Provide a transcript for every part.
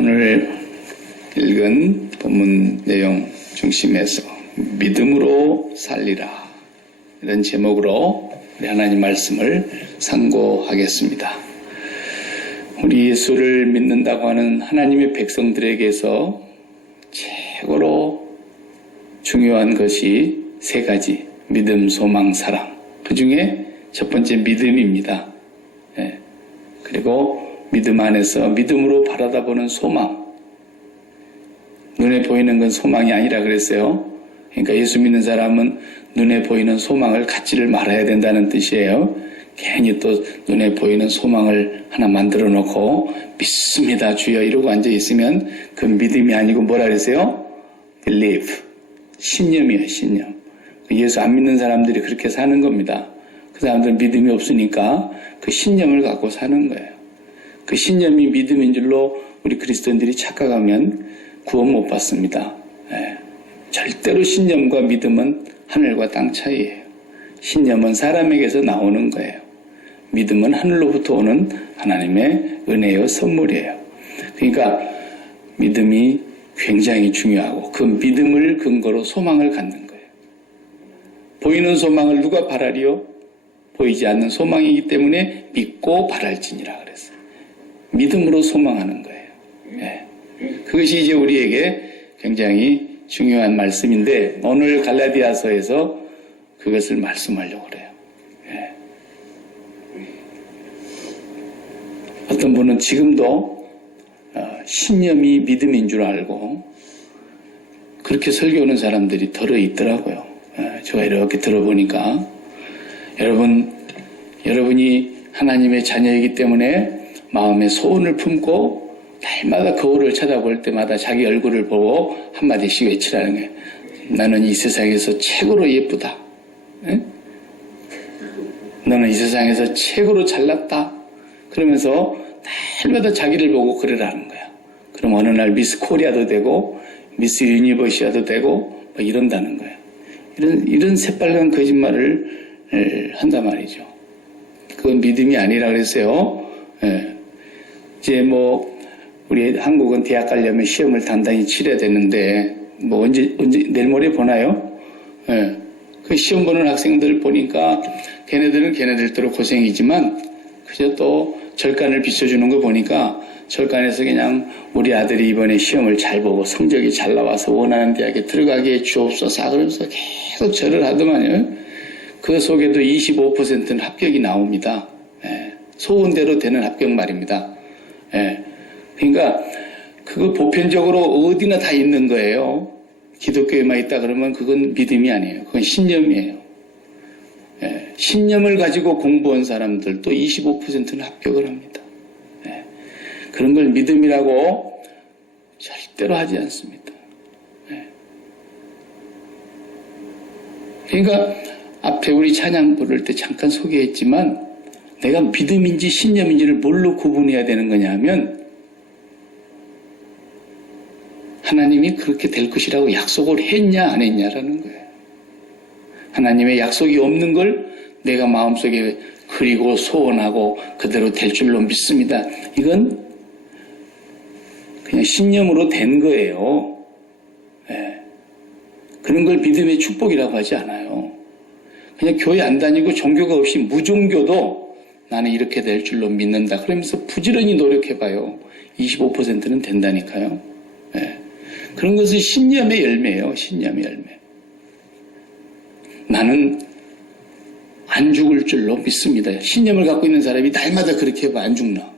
오늘 읽은 본문 내용 중심에서 믿음으로 살리라, 이런 제목으로 우리 하나님 말씀을 상고하겠습니다. 우리 예수를 믿는다고 하는 하나님의 백성들에게서 최고로 중요한 것이 세 가지: 믿음, 소망, 사랑. 그 중에 첫 번째 믿음입니다. 그리고 믿음 안에서 믿음으로 바라다보는 소망. 눈에 보이는 건 소망이 아니라 그랬어요. 그러니까 예수 믿는 사람은 눈에 보이는 소망을 갖지를 말아야 된다는 뜻이에요. 괜히 또 눈에 보이는 소망을 하나 만들어 놓고 믿습니다 주여 이러고 앉아 있으면 그 믿음이 아니고 뭐라 그랬어요? believe. 신념이에요, 신념. 예수 안 믿는 사람들이 그렇게 사는 겁니다. 그 사람들은 믿음이 없으니까 그 신념을 갖고 사는 거예요. 그 신념이 믿음인 줄로 우리 그리스도인들이 착각하면 구원 못 받습니다. 절대로 신념과 믿음은 하늘과 땅 차이예요. 신념은 사람에게서 나오는 거예요. 믿음은 하늘로부터 오는 하나님의 은혜요 선물이에요. 그러니까 믿음이 굉장히 중요하고 그 믿음을 근거로 소망을 갖는 거예요. 보이는 소망을 누가 바라리요? 보이지 않는 소망이기 때문에 믿고 바랄지니라 그랬어요. 믿음으로 소망하는 거예요. 그것이 이제 우리에게 굉장히 중요한 말씀인데 오늘 갈라디아서에서 그것을 말씀하려고 그래요. 어떤 분은 지금도 신념이 믿음인 줄 알고 그렇게 설교하는 사람들이 덜어 있더라고요. 제가 이렇게 들어보니까 여러분이 하나님의 자녀이기 때문에 마음에 소원을 품고 날마다 거울을 쳐다볼 때마다 자기 얼굴을 보고 한마디씩 외치라는 거예요. 나는 이 세상에서 최고로 예쁘다. 너는 이 세상에서 최고로 잘났다. 그러면서 날마다 자기를 보고 그러라는 거야. 그럼 어느 날 미스 코리아도 되고 미스 유니버시아도 되고 뭐 이런다는 거야. 이런 새빨간 거짓말을 한단 말이죠. 그건 믿음이 아니라 그랬어요. 이제 우리 한국은 대학 가려면 시험을 단단히 치러야 되는데 언제 내일 모레 보나요? 그 시험 보는 학생들 보니까 걔네들은 걔네들대로 고생이지만 그저 또 절간을 비춰주는 거 보니까 절간에서 그냥 우리 아들이 이번에 시험을 잘 보고 성적이 잘 나와서 원하는 대학에 들어가게 해 주옵소서 그러면서 계속 절을 하더만요. 그 속에도 25%는 합격이 나옵니다. 소원대로 되는 합격 말입니다. 그러니까 그거 보편적으로 어디나 다 있는 거예요. 기독교에만 있다 그러면 그건 믿음이 아니에요. 그건 신념이에요. 신념을 가지고 공부한 사람들도 25%는 합격을 합니다. 그런 걸 믿음이라고 절대로 하지 않습니다. 그러니까 앞에 우리 찬양 부를 때 잠깐 소개했지만 내가 믿음인지 신념인지를 뭘로 구분해야 되는 거냐 하면 하나님이 그렇게 될 것이라고 약속을 했냐 안 했냐라는 거예요. 하나님의 약속이 없는 걸 내가 마음속에 그리고 소원하고 그대로 될 줄로 믿습니다. 이건 그냥 신념으로 된 거예요. 그런 걸 믿음의 축복이라고 하지 않아요. 그냥 교회 안 다니고 종교가 없이 무종교도 나는 이렇게 될 줄로 믿는다. 그러면서 부지런히 노력해봐요. 25%는 된다니까요. 그런 것은 신념의 열매예요. 신념의 열매. 나는 안 죽을 줄로 믿습니다. 신념을 갖고 있는 사람이 날마다 그렇게 해봐 안 죽나.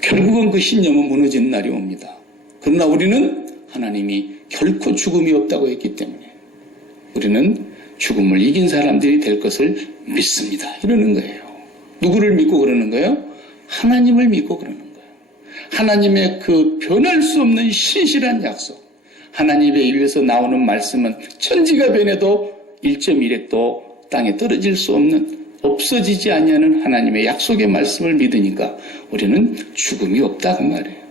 결국은 그 신념은 무너지는 날이 옵니다. 그러나 우리는 하나님이 결코 죽음이 없다고 했기 때문에 우리는 죽음을 이긴 사람들이 될 것을 믿습니다. 이러는 거예요. 누구를 믿고 그러는 거예요? 하나님을 믿고 그러는 거예요. 하나님의 그 변할 수 없는 신실한 약속. 하나님의 입에서 나오는 말씀은 천지가 변해도 1.1핵도 땅에 떨어질 수 없는 없어지지 아니하는 하나님의 약속의 말씀을 믿으니까 우리는 죽음이 없다고 말이에요.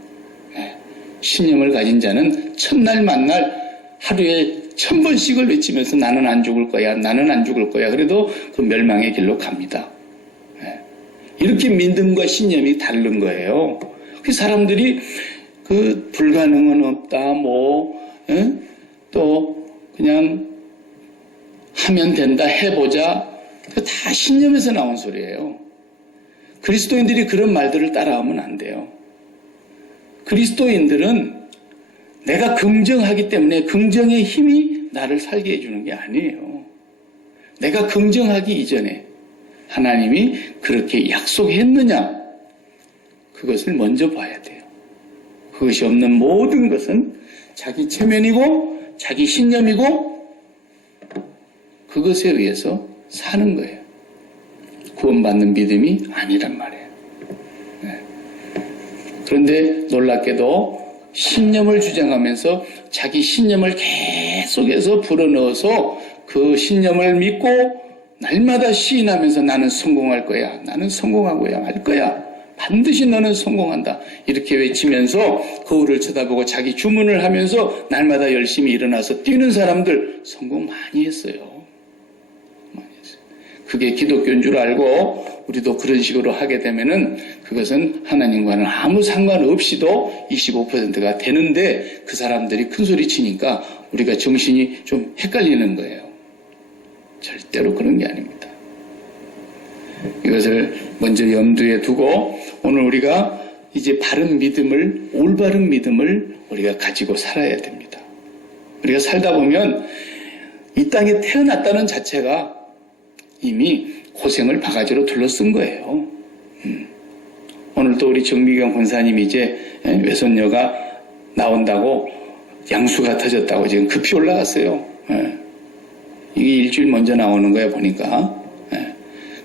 신념을 가진 자는 첫날 만날 하루에 1000번씩을 외치면서 나는 안 죽을 거야, 나는 안 죽을 거야. 그래도 그 멸망의 길로 갑니다. 이렇게 믿음과 신념이 다른 거예요. 그 사람들이 불가능은 없다, 또 그냥 하면 된다, 해보자. 다 신념에서 나온 소리예요. 그리스도인들이 그런 말들을 따라하면 안 돼요. 그리스도인들은 내가 긍정하기 때문에 긍정의 힘이 나를 살게 해주는 게 아니에요. 내가 긍정하기 이전에 하나님이 그렇게 약속했느냐, 그것을 먼저 봐야 돼요. 그것이 없는 모든 것은 자기 체면이고 자기 신념이고 그것에 의해서 사는 거예요. 구원받는 믿음이 아니란 말이에요. 그런데 놀랍게도 신념을 주장하면서 자기 신념을 계속해서 불어넣어서 그 신념을 믿고 날마다 시인하면서 나는 성공할 거야. 나는 성공하고야 말 거야. 반드시 너는 성공한다. 이렇게 외치면서 거울을 쳐다보고 자기 주문을 하면서 날마다 열심히 일어나서 뛰는 사람들 성공 많이 했어요. 그게 기독교인 줄 알고 우리도 그런 식으로 하게 되면은 그것은 하나님과는 아무 상관없이도 25%가 되는데 그 사람들이 큰 소리 치니까 우리가 정신이 좀 헷갈리는 거예요. 절대로 그런 게 아닙니다. 이것을 먼저 염두에 두고 오늘 우리가 이제 바른 믿음을, 올바른 믿음을 우리가 가지고 살아야 됩니다. 우리가 살다 보면 이 땅에 태어났다는 자체가 이미 고생을 바가지로 둘러쓴 거예요. 오늘도 우리 정미경 권사님이 이제 외손녀가 나온다고 양수가 터졌다고 지금 급히 올라갔어요. 이게 일주일 먼저 나오는 거야 보니까.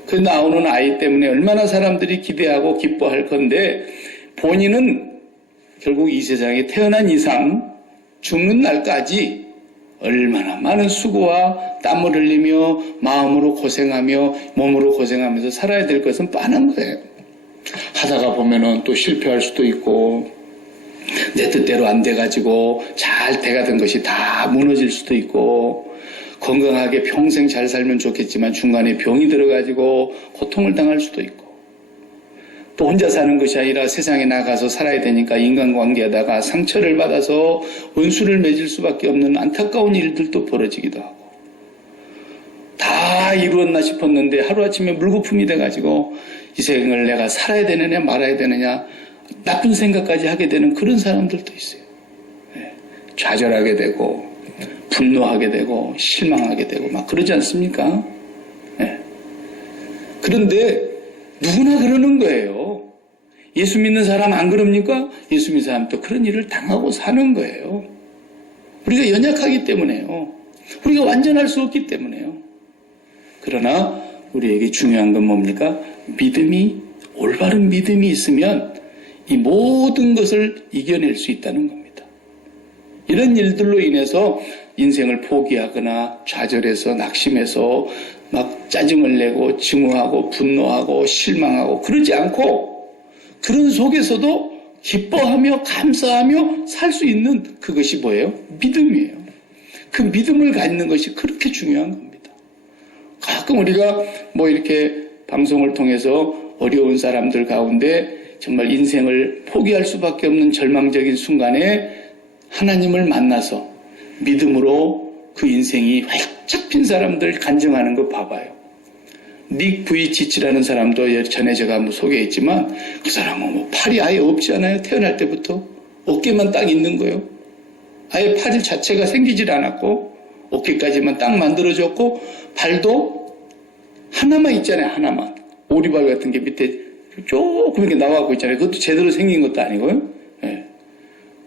그 나오는 아이 때문에 얼마나 사람들이 기대하고 기뻐할 건데 본인은 결국 이 세상에 태어난 이상 죽는 날까지 얼마나 많은 수고와 땀을 흘리며 마음으로 고생하며 몸으로 고생하면서 살아야 될 것은 뻔한 거예요. 하다가 보면은 또 실패할 수도 있고 내 뜻대로 안 돼가지고 잘 돼가던 것이 다 무너질 수도 있고 건강하게 평생 잘 살면 좋겠지만 중간에 병이 들어가지고 고통을 당할 수도 있고 또 혼자 사는 것이 아니라 세상에 나가서 살아야 되니까 인간관계하다가 상처를 받아서 원수를 맺을 수밖에 없는 안타까운 일들도 벌어지기도 하고 다 이루었나 싶었는데 하루아침에 물거품이 돼가지고 이 생을 내가 살아야 되느냐 말아야 되느냐 나쁜 생각까지 하게 되는 그런 사람들도 있어요. 좌절하게 되고 분노하게 되고 실망하게 되고 막 그러지 않습니까? 그런데 누구나 그러는 거예요. 예수 믿는 사람 안 그럽니까? 예수 믿는 사람도 그런 일을 당하고 사는 거예요. 우리가 연약하기 때문에요. 우리가 완전할 수 없기 때문에요. 그러나 우리에게 중요한 건 뭡니까? 믿음이, 올바른 믿음이 있으면 이 모든 것을 이겨낼 수 있다는 겁니다. 이런 일들로 인해서 인생을 포기하거나 좌절해서 낙심해서 막 짜증을 내고 증오하고 분노하고 실망하고 그러지 않고 그런 속에서도 기뻐하며 감사하며 살 수 있는 그것이 뭐예요? 믿음이에요. 그 믿음을 갖는 것이 그렇게 중요한 겁니다. 가끔 우리가 뭐 이렇게 방송을 통해서 어려운 사람들 가운데 정말 인생을 포기할 수밖에 없는 절망적인 순간에 하나님을 만나서 믿음으로 그 인생이 활짝 핀 사람들 간증하는 거 봐봐요. 닉 부이치치라는 사람도 전에 제가 한번 소개했지만 그 사람은 뭐 팔이 아예 없지 않아요? 태어날 때부터 어깨만 딱 있는 거예요. 아예 팔 자체가 생기질 않았고 어깨까지만 딱 만들어졌고 발도 하나만 있잖아요. 하나만. 오리발 같은 게 밑에 조금 이렇게 나와갖고 있잖아요. 그것도 제대로 생긴 것도 아니고요.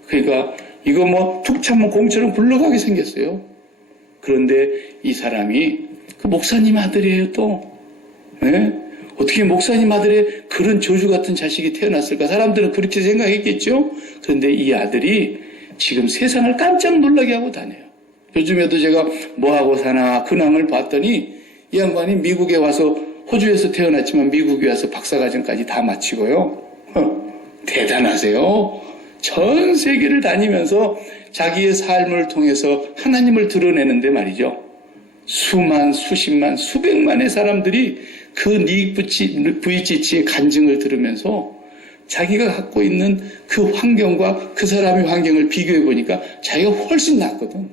그러니까 이거 뭐 툭 차면 공처럼 굴러가게 생겼어요. 그런데 이 사람이 그 목사님 아들이에요 또. 어떻게 목사님 아들의 그런 저주 같은 자식이 태어났을까? 사람들은 그렇게 생각했겠죠. 그런데 이 아들이 지금 세상을 깜짝 놀라게 하고 다녀요. 요즘에도 제가 뭐하고 사나 근황을 봤더니 이 양반이 미국에 와서 호주에서 태어났지만 미국에 와서 박사과정까지 다 마치고요. 대단하세요. 전 세계를 다니면서 자기의 삶을 통해서 하나님을 드러내는데 말이죠. 수만, 수십만, 수백만의 사람들이 그 닉 부이치치의 간증을 들으면서 자기가 갖고 있는 그 환경과 그 사람의 환경을 비교해 보니까 자기가 훨씬 낫거든.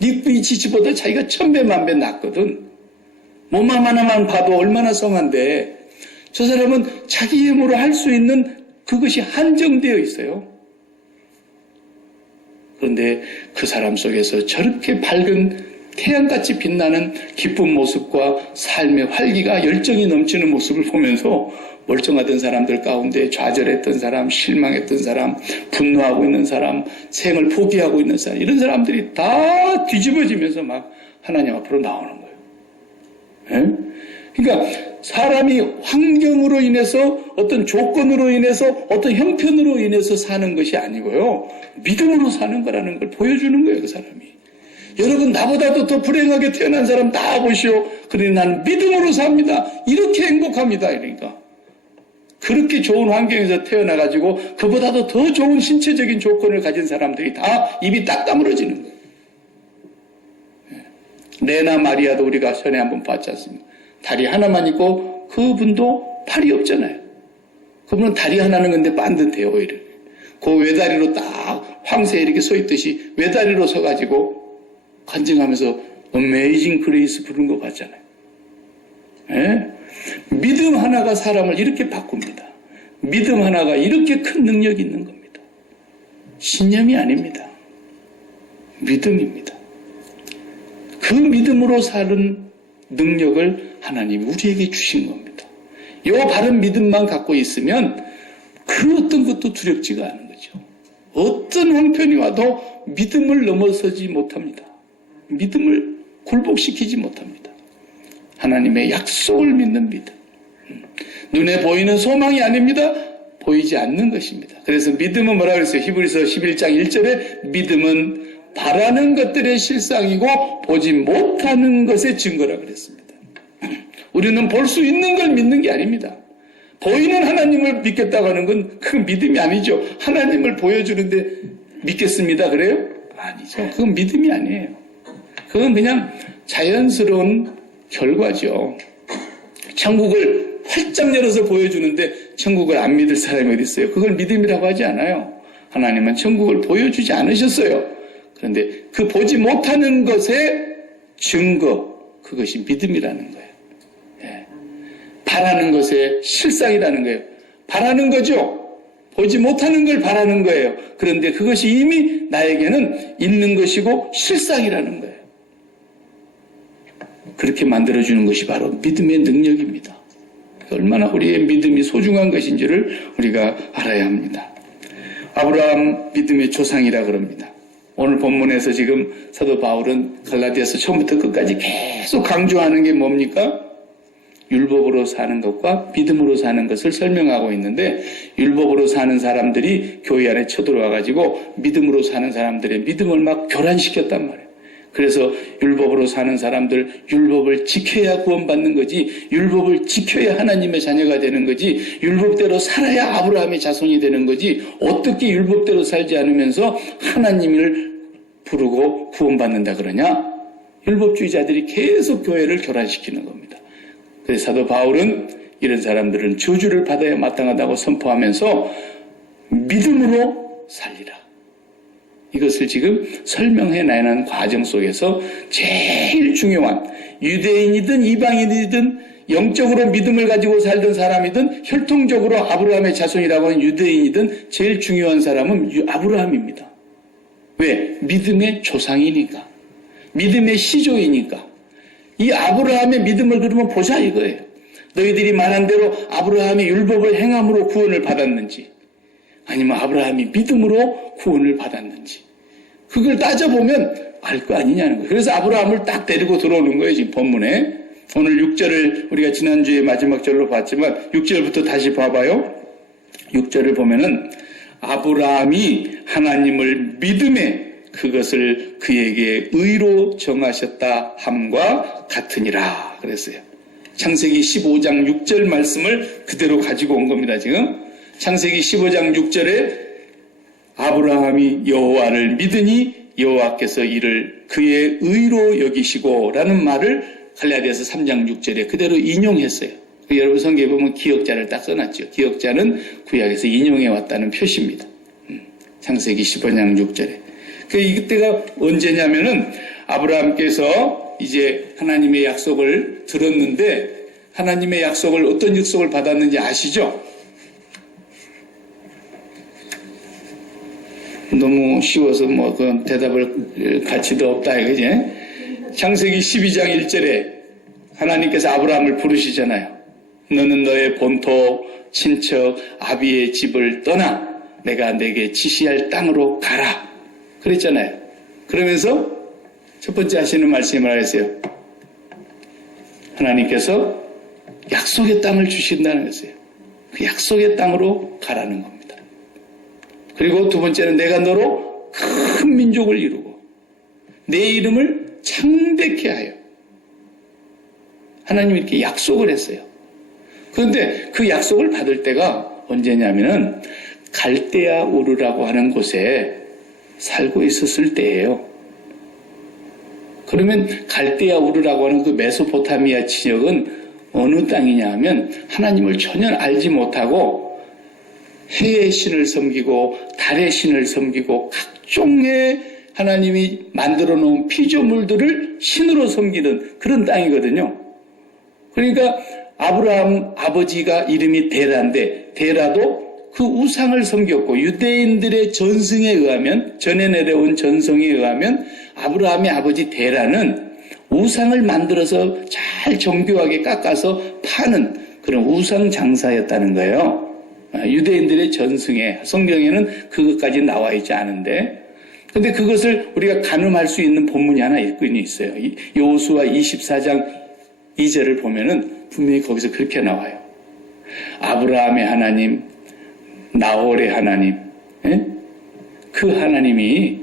닉비 지치보다 자기가 1000배 만배 낫거든. 몸만 하나만 봐도 얼마나 성한데 저 사람은 자기 힘으로 할 수 있는 그것이 한정되어 있어요. 그런데 그 사람 속에서 저렇게 밝은 태양같이 빛나는 기쁜 모습과 삶의 활기가 열정이 넘치는 모습을 보면서 멀쩡하던 사람들 가운데 좌절했던 사람, 실망했던 사람, 분노하고 있는 사람, 생을 포기하고 있는 사람, 이런 사람들이 다 뒤집어지면서 막 하나님 앞으로 나오는 거예요. 예? 그러니까 사람이 환경으로 인해서 어떤 조건으로 인해서 어떤 형편으로 인해서 사는 것이 아니고요. 믿음으로 사는 거라는 걸 보여주는 거예요. 그 사람이. 여러분 나보다도 더 불행하게 태어난 사람 다 보시오. 그러니 나는 믿음으로 삽니다. 이렇게 행복합니다. 이러니까. 그렇게 좋은 환경에서 태어나가지고 그보다도 더 좋은 신체적인 조건을 가진 사람들이 다 입이 딱 다물어지는 거예요. 레나 마리아도 우리가 전에 한번 봤지 않습니까? 다리 하나만 있고 그분도 팔이 없잖아요. 그분은 다리 하나는 건데 반듯해요. 오히려. 그 외다리로 딱 황새에 이렇게 서 있듯이 외다리로 서가지고 간증하면서 Amazing Grace 부른 거 봤잖아요. 예? 믿음 하나가 사람을 이렇게 바꿉니다. 믿음 하나가 이렇게 큰 능력이 있는 겁니다. 신념이 아닙니다. 믿음입니다. 그 믿음으로 사는 능력을 하나님이 우리에게 주신 겁니다. 이 바른 믿음만 갖고 있으면 그 어떤 것도 두렵지가 않은 거죠. 어떤 형편이 와도 믿음을 넘어서지 못합니다. 믿음을 굴복시키지 못합니다. 하나님의 약속을 믿는 믿음. 눈에 보이는 소망이 아닙니다. 보이지 않는 것입니다. 그래서 믿음은 뭐라 그랬어요? 히브리서 11장 1절에 믿음은 바라는 것들의 실상이고 보지 못하는 것의 증거라 그랬습니다. 우리는 볼 수 있는 걸 믿는 게 아닙니다. 보이는 하나님을 믿겠다고 하는 건 그건 믿음이 아니죠. 하나님을 보여주는데 믿겠습니다. 그래요? 아니죠. 그건 믿음이 아니에요. 그건 그냥 자연스러운 결과죠. 천국을 활짝 열어서 보여주는데 천국을 안 믿을 사람이 어디 있어요? 그걸 믿음이라고 하지 않아요. 하나님은 천국을 보여주지 않으셨어요. 그런데 그 보지 못하는 것의 증거, 그것이 믿음이라는 거예요. 예. 바라는 것의 실상이라는 거예요. 바라는 거죠. 보지 못하는 걸 바라는 거예요. 그런데 그것이 이미 나에게는 있는 것이고 실상이라는 거예요. 그렇게 만들어주는 것이 바로 믿음의 능력입니다. 얼마나 우리의 믿음이 소중한 것인지를 우리가 알아야 합니다. 아브라함 믿음의 조상이라 그럽니다. 오늘 본문에서 지금 사도 바울은 갈라디아서 처음부터 끝까지 계속 강조하는 게 뭡니까? 율법으로 사는 것과 믿음으로 사는 것을 설명하고 있는데 율법으로 사는 사람들이 교회 안에 쳐들어와가지고 믿음으로 사는 사람들의 믿음을 막 교란시켰단 말이에요. 그래서 율법으로 사는 사람들 율법을 지켜야 구원받는 거지 율법을 지켜야 하나님의 자녀가 되는 거지 율법대로 살아야 아브라함의 자손이 되는 거지 어떻게 율법대로 살지 않으면서 하나님을 부르고 구원받는다 그러냐? 율법주의자들이 계속 교회를 교란시키는 겁니다. 그래서 사도 바울은 이런 사람들은 저주를 받아야 마땅하다고 선포하면서 믿음으로 살리라. 이것을 지금 설명해 나가는 과정 속에서 제일 중요한 유대인이든 이방인이든 영적으로 믿음을 가지고 살던 사람이든 혈통적으로 아브라함의 자손이라고 하는 유대인이든 제일 중요한 사람은 아브라함입니다. 왜? 믿음의 조상이니까. 믿음의 시조이니까. 이 아브라함의 믿음을 그러면 보자 이거예요. 너희들이 말한 대로 아브라함이 율법을 행함으로 구원을 받았는지 아니면 아브라함이 믿음으로 구원을 받았는지 그걸 따져보면 알 거 아니냐는 거예요. 그래서 아브라함을 딱 데리고 들어오는 거예요. 지금 본문에. 오늘 6절을 우리가 지난주에 마지막 절로 봤지만 6절부터 다시 봐봐요. 6절을 보면은 아브라함이 하나님을 믿음에 그것을 그에게 의로 정하셨다 함과 같으니라 그랬어요. 창세기 15장 6절 말씀을 그대로 가지고 온 겁니다. 지금 창세기 15장 6절에 아브라함이 여호와를 믿으니 여호와께서 이를 그의 의로 여기시고 라는 말을 갈라디아서 3장 6절에 그대로 인용했어요. 여러분 성경에 보면 기역자를 딱 써놨죠. 기역자는 구약에서 인용해 왔다는 표시입니다. 창세기 15장 6절에. 이때가 언제냐면은 아브라함께서 이제 하나님의 약속을 들었는데 하나님의 약속을 어떤 약속을 받았는지 아시죠? 너무 쉬워서 그 대답을 가치도 없다 이거지. 창세기 12장 1절에 하나님께서 아브라함을 부르시잖아요. 너는 너의 본토, 친척, 아비의 집을 떠나 내가 내게 지시할 땅으로 가라. 그랬잖아요. 그러면서 첫 번째 하시는 말씀이 말했어요. 하나님께서 약속의 땅을 주신다는 것이에요. 그 약속의 땅으로 가라는 겁니다. 그리고 두 번째는 내가 너로 큰 민족을 이루고 내 이름을 창대케 하여. 하나님이 이렇게 약속을 했어요. 그런데 그 약속을 받을 때가 언제냐면은 갈대아 우르라고 하는 곳에 살고 있었을 때예요. 그러면 갈대아 우르라고 하는 그 메소포타미아 지역은 어느 땅이냐 하면 하나님을 전혀 알지 못하고 해의 신을 섬기고 달의 신을 섬기고 각종의 하나님이 만들어 놓은 피조물들을 신으로 섬기는 그런 땅이거든요. 그러니까 아브라함 아버지가 이름이 데라인데 데라도 그 우상을 섬겼고 유대인들의 전승에 의하면 전에 내려온 전성에 의하면 아브라함의 아버지 데라는 우상을 만들어서 잘 정교하게 깎아서 파는 그런 우상 장사였다는 거예요. 유대인들의 전승에 성경에는 그것까지 나와 있지 않은데 근데 그것을 우리가 가늠할 수 있는 본문이 하나 있어요. 여호수아 24장 2절을 보면은 분명히 거기서 그렇게 나와요. 아브라함의 하나님, 나홀의 하나님, 그 하나님이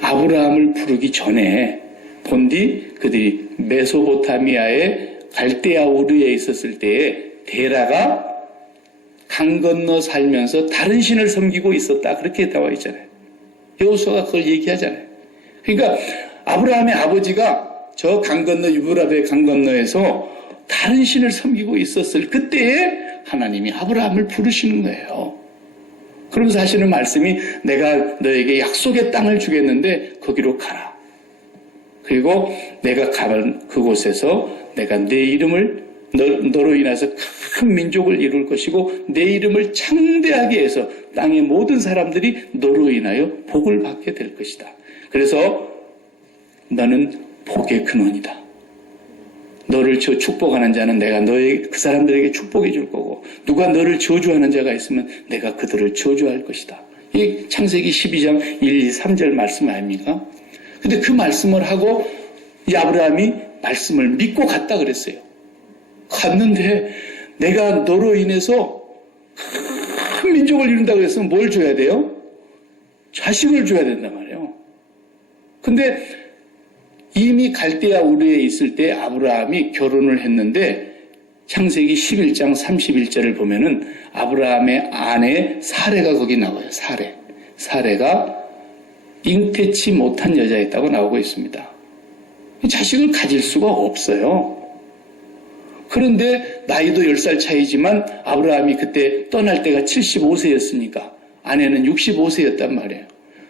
아브라함을 부르기 전에 본디 그들이 메소포타미아의 갈대아 우르에 있었을 때에 데라가 강 건너 살면서 다른 신을 섬기고 있었다. 그렇게 나와 있잖아요. 여호수아가 그걸 얘기하잖아요. 그러니까 아브라함의 아버지가 저 강 건너 유브라데 강 건너에서 다른 신을 섬기고 있었을 그때에 하나님이 아브라함을 부르시는 거예요. 그러면서 하시는 말씀이 내가 너에게 약속의 땅을 주겠는데 거기로 가라. 그리고 내가 가는 그곳에서 내가 내 이름을 너로 인해서 큰 민족을 이룰 것이고 내 이름을 창대하게 해서 땅의 모든 사람들이 너로 인하여 복을 받게 될 것이다. 그래서 너는 복의 근원이다. 너를 축복하는 자는 내가 그 사람들에게 축복해 줄 거고 누가 너를 저주하는 자가 있으면 내가 그들을 저주할 것이다. 이 창세기 12장 1, 2, 3절 말씀 아닙니까? 근데 그 말씀을 하고 이 아브라함이 말씀을 믿고 갔다 그랬어요. 갔는데 내가 너로 인해서 큰 민족을 이룬다고 했으면 뭘 줘야 돼요? 자식을 줘야 된단 말이에요. 근데 이미 갈대아 우르에 있을 때 아브라함이 결혼을 했는데 창세기 11장 31절을 보면은 아브라함의 아내 사레가 거기 나와요. 사레가 잉태치 못한 여자였다고 나오고 있습니다. 자식을 가질 수가 없어요. 그런데 나이도 10살 차이지만 아브라함이 그때 떠날 때가 75세였으니까 아내는 65세였단 말이에요.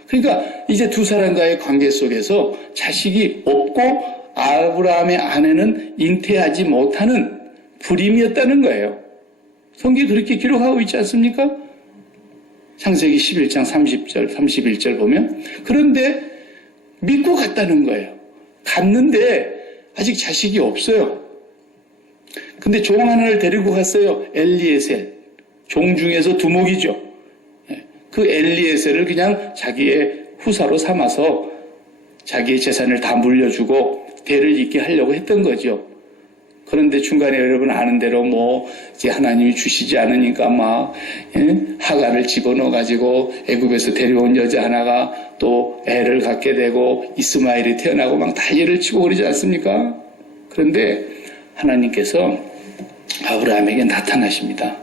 그러니까 이제 두 사람과의 관계 속에서 자식이 없고 아브라함의 아내는 잉태하지 못하는 불임이었다는 거예요. 성경이 그렇게 기록하고 있지 않습니까? 창세기 11장 30절, 31절 보면 그런데 믿고 갔다는 거예요. 갔는데 아직 자식이 없어요. 근데 종 하나를 데리고 갔어요. 엘리에셀. 종 중에서 두목이죠. 그 엘리에셀을 그냥 자기의 후사로 삼아서 자기의 재산을 다 물려주고 대를 잇게 하려고 했던 거죠. 그런데 중간에 여러분 아는 대로 이제 하나님이 주시지 않으니까 하가를 집어넣어 가지고 애굽에서 데려온 여자 하나가 또 애를 갖게 되고 이스마엘이 태어나고 다 예를 치고 그러지 않습니까? 그런데 하나님께서 아브라함에게 나타나십니다.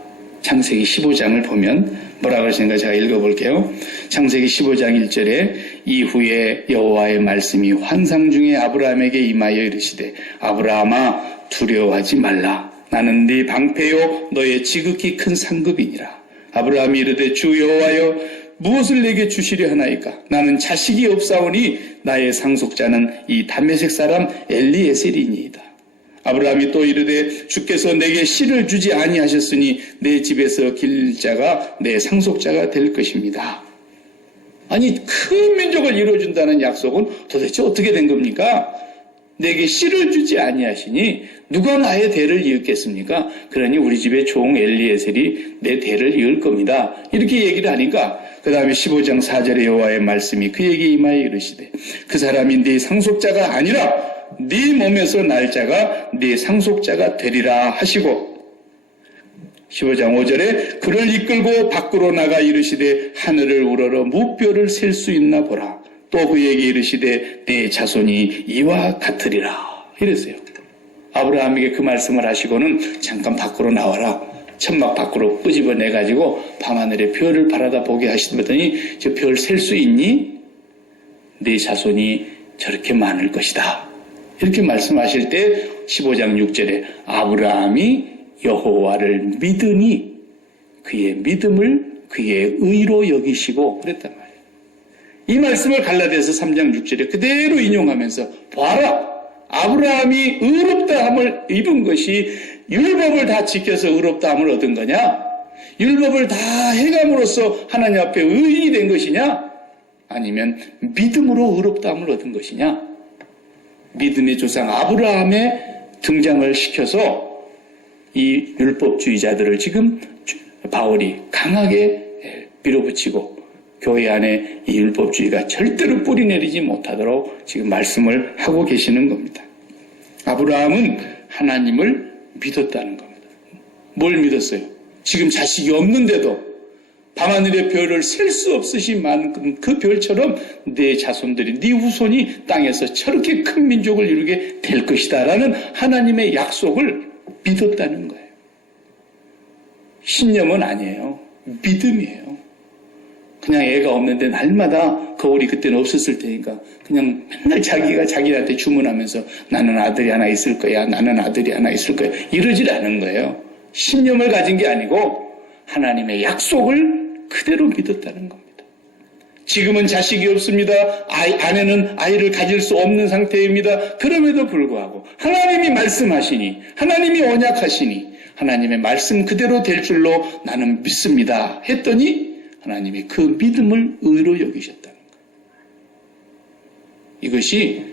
창세기 15장을 보면 뭐라고 하시는가 제가 읽어볼게요. 창세기 15장 1절에 이후에 여호와의 말씀이 환상 중에 아브라함에게 임하여 이르시되 아브라함아 두려워하지 말라. 나는 네 방패요 너의 지극히 큰 상급이니라. 아브라함이 이르되 주 여호와여 무엇을 내게 주시려 하나이까? 나는 자식이 없사오니 나의 상속자는 이 다메섹 사람 엘리에셀이니이다. 아브라함이 또 이르되 주께서 내게 씨를 주지 아니하셨으니 내 집에서 길 자가 내 상속자가 될 것입니다. 아니 큰 민족을 이루어준다는 약속은 도대체 어떻게 된 겁니까? 내게 씨를 주지 아니하시니 누가 나의 대를 이었겠습니까? 그러니 우리 집의 종 엘리에셀이 내 대를 이을 겁니다. 이렇게 얘기를 하니까 그 다음에 15장 4절에 여호와의 말씀이 그에게 임하여 이르시되 그 사람이 네 상속자가 아니라 네 몸에서 날 자가 네 상속자가 되리라 하시고 15장 5절에 그를 이끌고 밖으로 나가 이르시되 하늘을 우러러 무뼈를 셀 수 있나 보라. 또 그에게 이르시되 내 자손이 이와 같으리라. 이랬어요. 아브라함에게 그 말씀을 하시고는 잠깐 밖으로 나와라. 천막 밖으로 끄집어내가지고 밤하늘의 별을 바라다 보게 하시더니 저 별 셀 수 있니? 내 자손이 저렇게 많을 것이다. 이렇게 말씀하실 때 15장 6절에 아브라함이 여호와를 믿으니 그의 믿음을 그의 의로 여기시고 그랬단 말이에요. 이 말씀을 갈라디아서 3장 6절에 그대로 인용하면서 봐라. 아브라함이 의롭다함을 입은 것이 율법을 다 지켜서 의롭다함을 얻은 거냐? 율법을 다 해감으로써 하나님 앞에 의인이 된 것이냐? 아니면 믿음으로 의롭다함을 얻은 것이냐? 믿음의 조상 아브라함의 등장을 시켜서 이 율법주의자들을 지금 바울이 강하게 밀어붙이고 교회 안에 이 율법주의가 절대로 뿌리내리지 못하도록 지금 말씀을 하고 계시는 겁니다. 아브라함은 하나님을 믿었다는 겁니다. 뭘 믿었어요? 지금 자식이 없는데도 밤하늘의 별을 셀 수 없으신 만큼 그 별처럼 내 자손들이 네 후손이 땅에서 저렇게 큰 민족을 이루게 될 것이다 라는 하나님의 약속을 믿었다는 거예요. 신념은 아니에요. 믿음이에요. 그냥 애가 없는데 날마다 거울이 그때는 없었을 테니까 그냥 맨날 자기가 자기한테 주문하면서 나는 아들이 하나 있을 거야. 나는 아들이 하나 있을 거야. 이러질 않은 거예요. 신념을 가진 게 아니고 하나님의 약속을 그대로 믿었다는 겁니다. 지금은 자식이 없습니다. 아내는 아이를 가질 수 없는 상태입니다. 그럼에도 불구하고 하나님이 말씀하시니 하나님이 언약하시니 하나님의 말씀 그대로 될 줄로 나는 믿습니다. 했더니 하나님이 그 믿음을 의로 여기셨다는 거예요. 이것이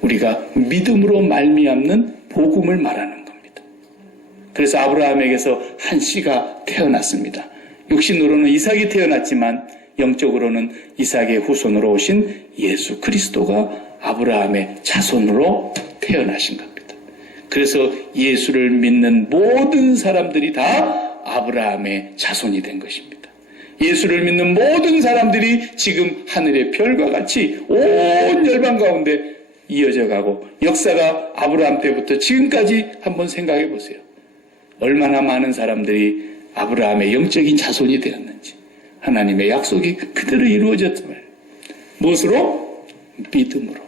우리가 믿음으로 말미암는 복음을 말하는 겁니다. 그래서 아브라함에게서 한 씨가 태어났습니다. 육신으로는 이삭이 태어났지만 영적으로는 이삭의 후손으로 오신 예수 그리스도가 아브라함의 자손으로 태어나신 겁니다. 그래서 예수를 믿는 모든 사람들이 다 아브라함의 자손이 된 것입니다. 예수를 믿는 모든 사람들이 지금 하늘의 별과 같이 온 열방 가운데 이어져 가고 역사가 아브라함 때부터 지금까지 한번 생각해 보세요. 얼마나 많은 사람들이 아브라함의 영적인 자손이 되었는지 하나님의 약속이 그대로 이루어졌음을 무엇으로? 믿음으로.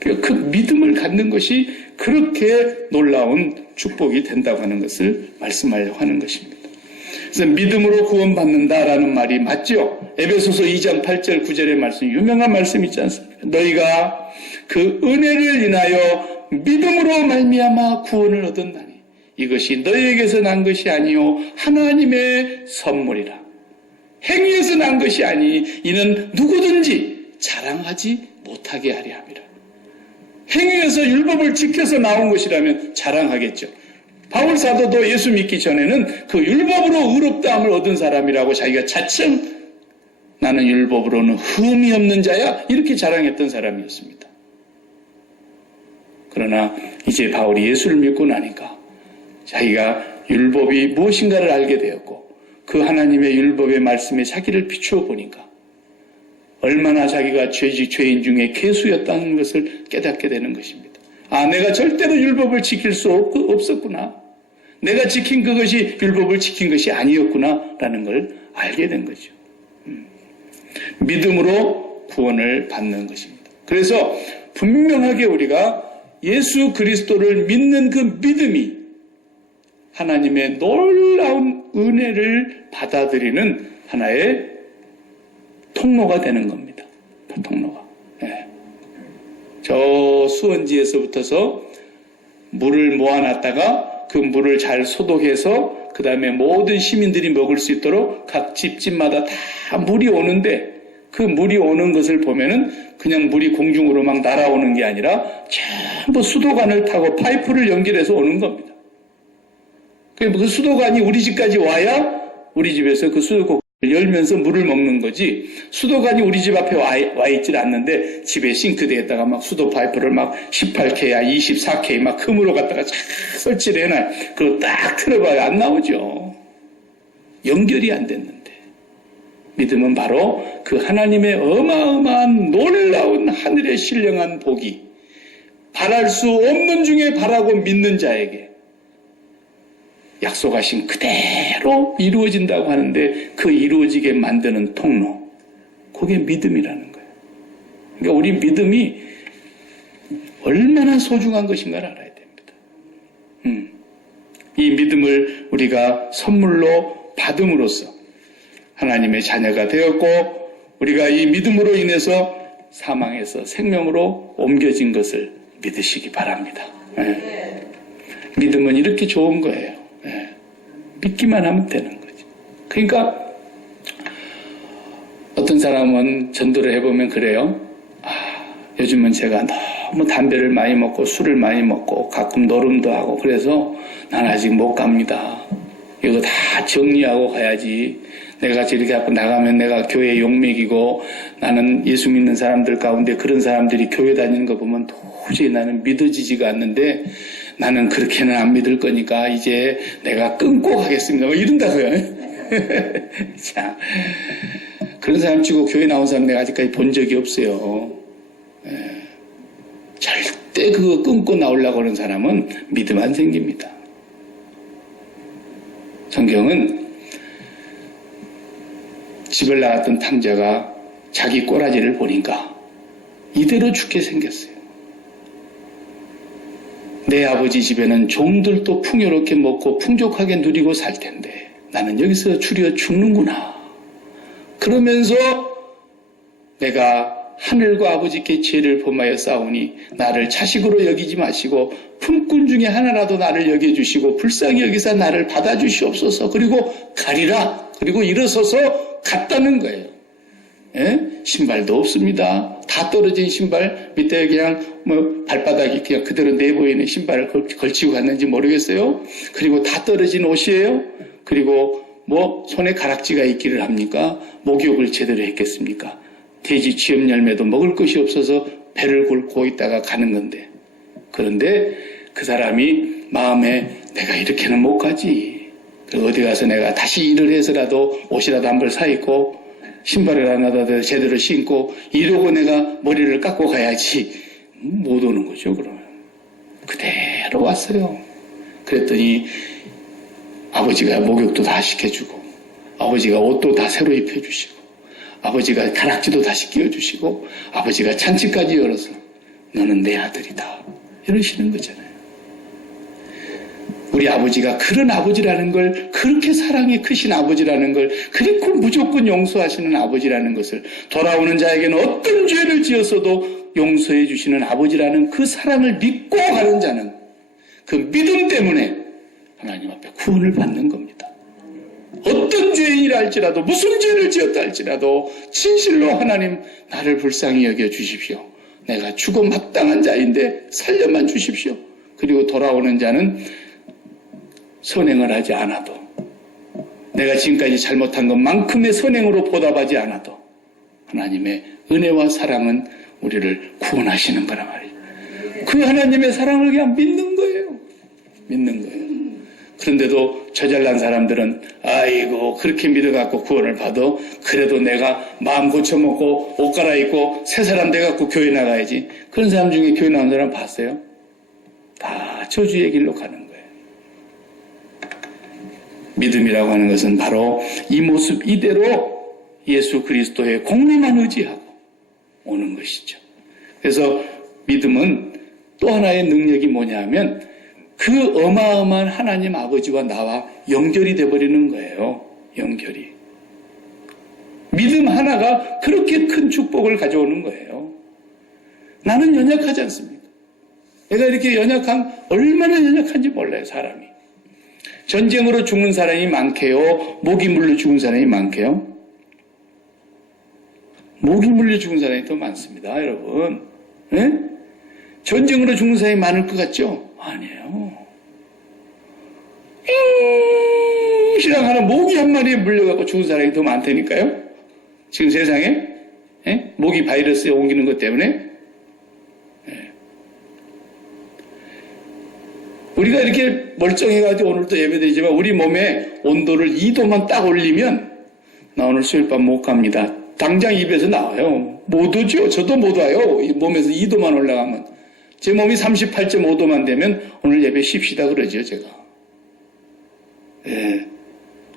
그 믿음을 갖는 것이 그렇게 놀라운 축복이 된다고 하는 것을 말씀하려고 하는 것입니다. 그래서 믿음으로 구원받는다라는 말이 맞죠? 에베소서 2장 8절 9절의 말씀, 유명한 말씀 있지 않습니까? 너희가 그 은혜를 인하여 믿음으로 말미암아 구원을 얻었나니 이것이 너희에게서 난 것이 아니요 하나님의 선물이라. 행위에서 난 것이 아니 이는 누구든지 자랑하지 못하게 하려 함이라. 행위에서 율법을 지켜서 나온 것이라면 자랑하겠죠. 바울 사도도 예수 믿기 전에는 그 율법으로 의롭다함을 얻은 사람이라고 자기가 자칭 나는 율법으로는 흠이 없는 자야 이렇게 자랑했던 사람이었습니다. 그러나 이제 바울이 예수를 믿고 나니까 자기가 율법이 무엇인가를 알게 되었고 그 하나님의 율법의 말씀에 자기를 비추어 보니까 얼마나 자기가 죄인 중에 괴수였다는 것을 깨닫게 되는 것입니다. 아, 내가 절대로 율법을 지킬 수 없었구나. 내가 지킨 그것이 율법을 지킨 것이 아니었구나라는 걸 알게 된 거죠. 믿음으로 구원을 받는 것입니다. 그래서 분명하게 우리가 예수 그리스도를 믿는 그 믿음이 하나님의 놀라운 은혜를 받아들이는 하나의 통로가 되는 겁니다. 그 통로가. 네. 저 수원지에서부터서 물을 모아놨다가 그 물을 잘 소독해서 그 다음에 모든 시민들이 먹을 수 있도록 각 집집마다 다 물이 오는데 그 물이 오는 것을 보면은 그냥 물이 공중으로 막 날아오는 게 아니라 전부 수도관을 타고 파이프를 연결해서 오는 겁니다. 그 수도관이 우리 집까지 와야 우리 집에서 그 수도관을 열면서 물을 먹는 거지, 수도관이 우리 집 앞에 와 있질 않는데 집에 싱크대에다가 막 수도 파이프를 막 18K야 24K 막 금으로 갖다가 쫙 설치를 해놔. 그거 딱 틀어봐야 안 나오죠. 연결이 안 됐는데. 믿음은 바로 그 하나님의 어마어마한 놀라운 하늘의 신령한 복이 바랄 수 없는 중에 바라고 믿는 자에게 약속하신 그대로 이루어진다고 하는데 그 이루어지게 만드는 통로, 그게 믿음이라는 거예요. 그러니까 우리 믿음이 얼마나 소중한 것인가를 알아야 됩니다. 이 믿음을 우리가 선물로 받음으로써 하나님의 자녀가 되었고, 우리가 이 믿음으로 인해서 사망에서 생명으로 옮겨진 것을 믿으시기 바랍니다. 네. 믿음은 이렇게 좋은 거예요. 네. 믿기만 하면 되는 거죠. 그러니까 어떤 사람은 전도를 해보면 그래요. 요즘은 제가 너무 담배를 많이 먹고 술을 많이 먹고 가끔 노름도 하고 그래서 난 아직 못 갑니다. 이거 다 정리하고 가야지. 내가 저렇게 하고 나가면 내가 교회 욕먹이고, 나는 예수 믿는 사람들 가운데 그런 사람들이 교회 다니는 거 보면 도저히 나는 믿어지지가 않는데 나는 그렇게는 안 믿을 거니까 이제 내가 끊고 가겠습니다. 뭐 이런다고요. 자, 그런 사람 치고 교회 나온 사람 내가 아직까지 본 적이 없어요. 절대 그거 끊고 나오려고 하는 사람은 믿음 안 생깁니다. 성경은 집을 나갔던 탕자가 자기 꼬라지를 보니까 이대로 죽게 생겼어요. 내 아버지 집에는 종들도 풍요롭게 먹고 풍족하게 누리고 살 텐데 나는 여기서 주려 죽는구나. 그러면서 내가 하늘과 아버지께 죄를 범하여 싸우니 나를 자식으로 여기지 마시고 품꾼 중에 하나라도 나를 여겨주시고 불쌍히 여기사 나를 받아주시옵소서. 그리고 가리라. 그리고 일어서서 갔다는 거예요. 예? 신발도 없습니다. 다 떨어진 신발 밑에 그냥 발바닥이 그냥 그대로 내보이는 신발을 걸치고 갔는지 모르겠어요. 그리고 다 떨어진 옷이에요. 그리고 손에 가락지가 있기를 합니까? 목욕을 제대로 했겠습니까? 돼지 취업 열매도 먹을 것이 없어서 배를 굴고 있다가 가는 건데, 그런데 그 사람이 마음에 내가 이렇게는 못 가지. 어디 가서 내가 다시 일을 해서라도 옷이라도 한 벌 사 입고 신발을 하나라도 제대로 신고 이러고 내가 머리를 깎고 가야지. 못 오는 거죠. 그러면 그대로 왔어요. 그랬더니 아버지가 목욕도 다 시켜주고 아버지가 옷도 다 새로 입혀주시고 아버지가 가락지도 다시 끼워주시고 아버지가 잔치까지 열어서 너는 내 아들이다 이러시는 거잖아요. 우리 아버지가 그런 아버지라는 걸, 그렇게 사랑이 크신 아버지라는 걸, 그리고 무조건 용서하시는 아버지라는 것을, 돌아오는 자에게는 어떤 죄를 지었어도 용서해 주시는 아버지라는 그 사랑을 믿고 가는 자는 그 믿음 때문에 하나님 앞에 구원을 받는 겁니다. 어떤 죄인이라 할지라도, 무슨 죄를 지었다 할지라도 진실로 하나님 나를 불쌍히 여겨 주십시오. 내가 죽어 마땅한 자인데 살려만 주십시오. 그리고 돌아오는 자는 선행을 하지 않아도, 내가 지금까지 잘못한 것만큼의 선행으로 보답하지 않아도 하나님의 은혜와 사랑은 우리를 구원하시는 거란 말이에요. 그 하나님의 사랑을 그냥 믿는 거예요. 믿는 거예요. 그런데도 저잘난 사람들은 아이고 그렇게 믿어갖고 구원을 받아. 그래도 내가 마음 고쳐먹고 옷 갈아입고 새 사람 돼갖고 교회 나가야지. 그런 사람 중에 교회 나온 사람 봤어요? 다 저주의 길로 가는 거예요. 믿음이라고 하는 것은 바로 이 모습 이대로 예수 그리스도의 공로만 의지하고 오는 것이죠. 그래서 믿음은 또 하나의 능력이 뭐냐 하면 그 어마어마한 하나님 아버지와 나와 연결이 되어버리는 거예요. 연결이. 믿음 하나가 그렇게 큰 축복을 가져오는 거예요. 나는 연약하지 않습니까? 내가 이렇게 얼마나 연약한지 몰라요, 사람이. 전쟁으로 죽는 사람이 많게요? 모기 물려 죽은 사람이 많게요? 모기 물려 죽은 사람이 더 많습니다, 여러분. 네? 전쟁으로 죽는 사람이 많을 것 같죠? 아니에요. 시작하는 모기 한 마리에 물려갖고 죽은 사람이 더 많다니까요? 지금 세상에? 네? 모기 바이러스에 옮기는 것 때문에? 네. 우리가 이렇게 멀쩡해가지고 오늘도 예배드리지만 우리 몸에 온도를 2도만 딱 올리면 나 오늘 수요일밤 못 갑니다. 당장 입에서 나와요. 못 오죠? 저도 못 와요. 몸에서 2도만 올라가면. 제 몸이 38.5도만 되면 오늘 예배 쉽시다 그러죠, 제가. 예.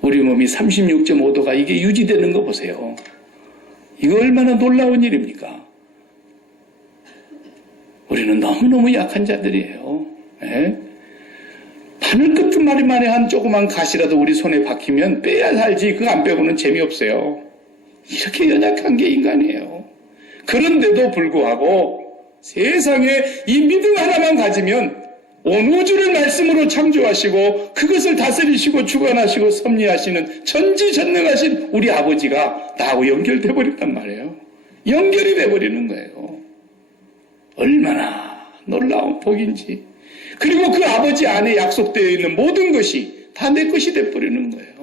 우리 몸이 36.5도가 이게 유지되는 거 보세요. 이거 얼마나 놀라운 일입니까? 우리는 너무너무 약한 자들이에요. 예? 바늘 끝만에 한 조그만 가시라도 우리 손에 박히면 빼야 살지 그거 안 빼고는 재미없어요. 이렇게 연약한 게 인간이에요. 그런데도 불구하고 세상에 이 믿음 하나만 가지면 온 우주를 말씀으로 창조하시고 그것을 다스리시고 주관하시고 섭리하시는 전지전능하신 우리 아버지가 나하고 연결돼 버린단 말이에요. 연결이 돼버리는 거예요. 얼마나 놀라운 복인지. 그리고 그 아버지 안에 약속되어 있는 모든 것이 다 내 것이 돼버리는 거예요.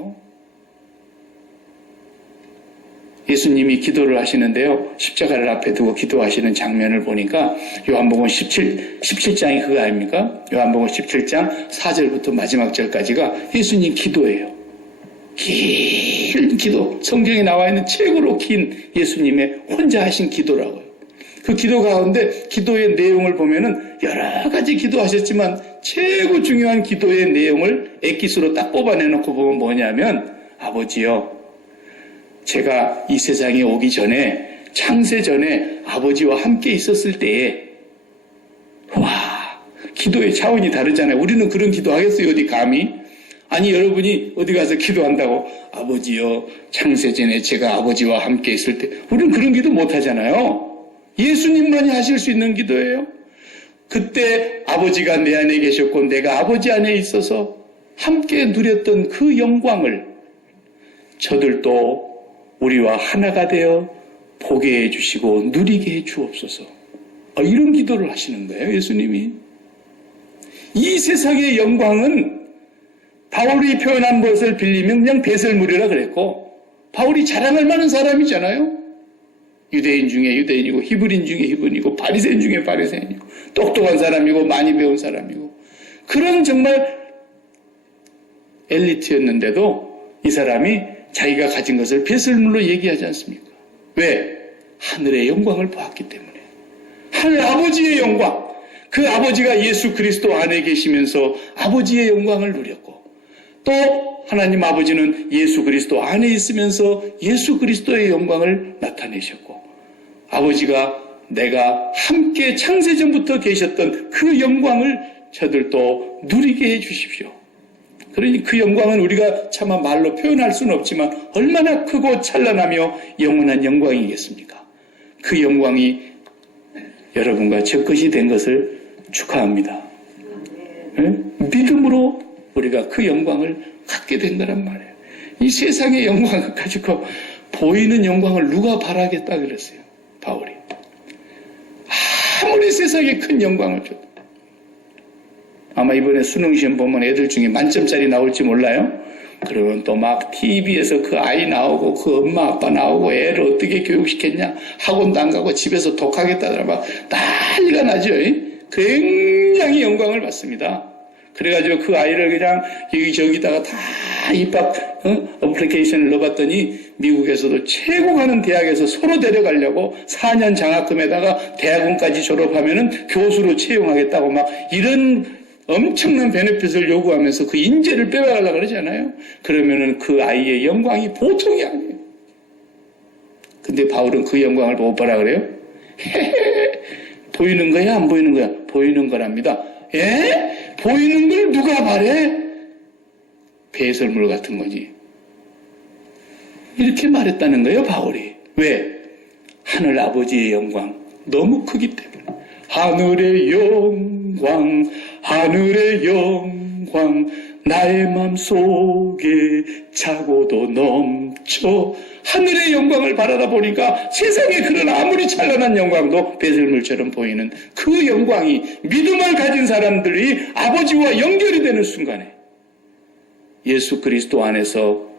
예수님이 기도를 하시는데요. 십자가를 앞에 두고 기도하시는 장면을 보니까 요한복음 17장이 그거 아닙니까? 요한복음 17장 4절부터 마지막 절까지가 예수님 기도예요. 긴 기도, 성경에 나와 있는 최고로 긴 예수님의 혼자 하신 기도라고요. 그 기도 가운데 기도의 내용을 보면은 여러 가지 기도하셨지만 최고 중요한 기도의 내용을 엑기스로 딱 뽑아내놓고 보면 뭐냐면 아버지요. 제가 이 세상에 오기 전에 창세 전에 아버지와 함께 있었을 때에 기도의 차원이 다르잖아요. 우리는 그런 기도하겠어요? 어디 감히? 아니 여러분이 어디 가서 기도한다고 아버지요 창세 전에 제가 아버지와 함께 있을 때 우리는 그런 기도 못하잖아요. 예수님만이 하실 수 있는 기도예요. 그때 아버지가 내 안에 계셨고 내가 아버지 안에 있어서 함께 누렸던 그 영광을 저들도 우리와 하나가 되어 보게 해주시고 누리게 해주옵소서. 이런 기도를 하시는 거예요, 예수님이. 이 세상의 영광은 바울이 표현한 것을 빌리면 그냥 배설물이라 그랬고 바울이 자랑할 만한 사람이잖아요. 유대인 중에 유대인이고 히브리인 중에 히브리인이고 바리새인 중에 바리새인이고 똑똑한 사람이고 많이 배운 사람이고 그런 정말 엘리트였는데도 이 사람이 자기가 가진 것을 배설물로 얘기하지 않습니까? 왜? 하늘의 영광을 보았기 때문에. 하늘 아버지의 영광. 그 아버지가 예수 그리스도 안에 계시면서 아버지의 영광을 누렸고 또 하나님 아버지는 예수 그리스도 안에 있으면서 예수 그리스도의 영광을 나타내셨고 아버지가 내가 함께 창세전부터 계셨던 그 영광을 저들도 누리게 해주십시오. 그러니 그 영광은 우리가 차마 말로 표현할 수는 없지만 얼마나 크고 찬란하며 영원한 영광이겠습니까? 그 영광이 여러분과 제 것이 된 것을 축하합니다. 네? 믿음으로 우리가 그 영광을 갖게 된 거란 말이에요. 이 세상의 영광을 가지고 보이는 영광을 누가 바라겠다 그랬어요. 바울이. 아무리 세상에 큰 영광을 줘도 아마 이번에 수능시험 보면 애들 중에 만점짜리 나올지 몰라요. 그러면 또 막 TV에서 그 아이 나오고 그 엄마 아빠 나오고 애를 어떻게 교육시켰냐 학원도 안 가고 집에서 독하겠다더라 막 난리가 나죠. 굉장히 영광을 받습니다. 그래가지고 그 아이를 그냥 여기저기다가 다 입학 어플리케이션을 넣어봤더니 미국에서도 최고 가는 대학에서 서로 데려가려고 4년 장학금에다가 대학원까지 졸업하면은 교수로 채용하겠다고 막 이런 엄청난 베네핏을 요구하면서 그 인재를 빼앗으려고 그러잖아요. 그러면은 그 아이의 영광이 보통이 아니에요. 근데 바울은 그 영광을 보고 뭐라 그래요? 보이는 거야, 안 보이는 거야? 보이는 거랍니다. 예? 보이는 걸 누가 말해? 배설물 같은 거지. 이렇게 말했다는 거예요, 바울이. 왜? 하늘 아버지의 영광 너무 크기 때문에. 하늘의 영광, 하늘의 영광, 나의 맘속에 차고도 넘쳐. 하늘의 영광을 바라다 보니까 세상에 그런 아무리 찬란한 영광도 배설물처럼 보이는 그 영광이 믿음을 가진 사람들이 아버지와 연결이 되는 순간에 예수 그리스도 안에서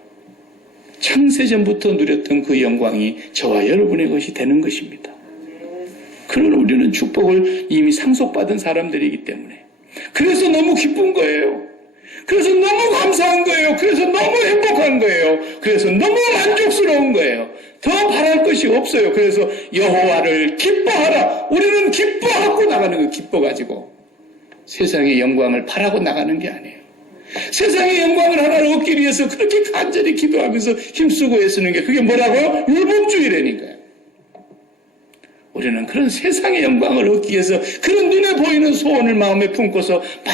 창세전부터 누렸던 그 영광이 저와 여러분의 것이 되는 것입니다. 그러나 우리는 축복을 이미 상속받은 사람들이기 때문에 그래서 너무 기쁜 거예요. 그래서 너무 감사한 거예요. 그래서 너무 행복한 거예요. 그래서 너무 만족스러운 거예요. 더 바랄 것이 없어요. 그래서 여호와를 기뻐하라. 우리는 기뻐하고 나가는 거예요. 기뻐가지고. 세상의 영광을 바라고 나가는 게 아니에요. 세상의 영광을 하나를 얻기 위해서 그렇게 간절히 기도하면서 힘쓰고 애쓰는 게 그게 뭐라고요? 율법주의라니까요. 우리는 그런 세상의 영광을 얻기 위해서 그런 눈에 보이는 소원을 마음에 품고서 막